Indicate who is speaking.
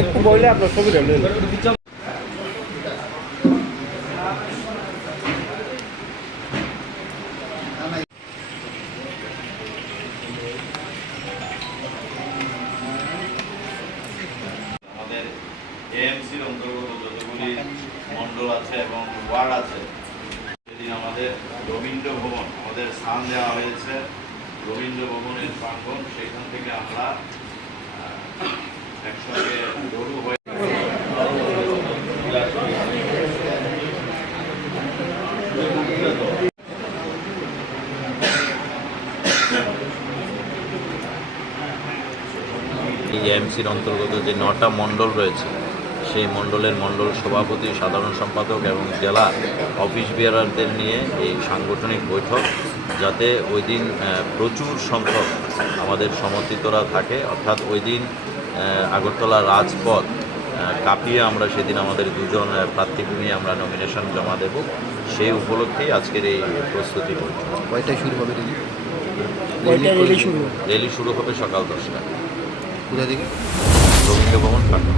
Speaker 1: একটু বললে আপনার ছবিটা
Speaker 2: অন্তর্গত যতগুলি মণ্ডল আছে এবং সেদিন আমাদের রবীন্দ্র ভবন আমাদের স্থান দেওয়া হয়েছে রবীন্দ্র ভবনের প্রাঙ্গণ, সেখান থেকে আমরা একসঙ্গে
Speaker 3: এমসির অন্তর্গত যে নটা মণ্ডল রয়েছে, সেই মণ্ডলের মণ্ডল সভাপতি, সাধারণ সম্পাদক এবং জেলা অফিস বিয়ারারদের নিয়ে এই সাংগঠনিক বৈঠক, যাতে ওই দিন প্রচুর সংখ্যক আমাদের সমর্থিতরা থাকে। অর্থাৎ ওই দিন আগরতলা রাজপথ কাঁপিয়ে আমরা সেদিন আমাদের দুজন প্রার্থীকে নিয়ে আমরা নমিনেশন জমা দেব। সেই উপলক্ষেই আজকের এই প্রস্তুতি বৈঠক।
Speaker 4: কয়টায় শুরু হবে রেলি
Speaker 3: শুরু হবে সকাল দশটায়।
Speaker 4: কোথা থেকে?
Speaker 3: রবীন্দ্র ভবন প্রাঙ্গণ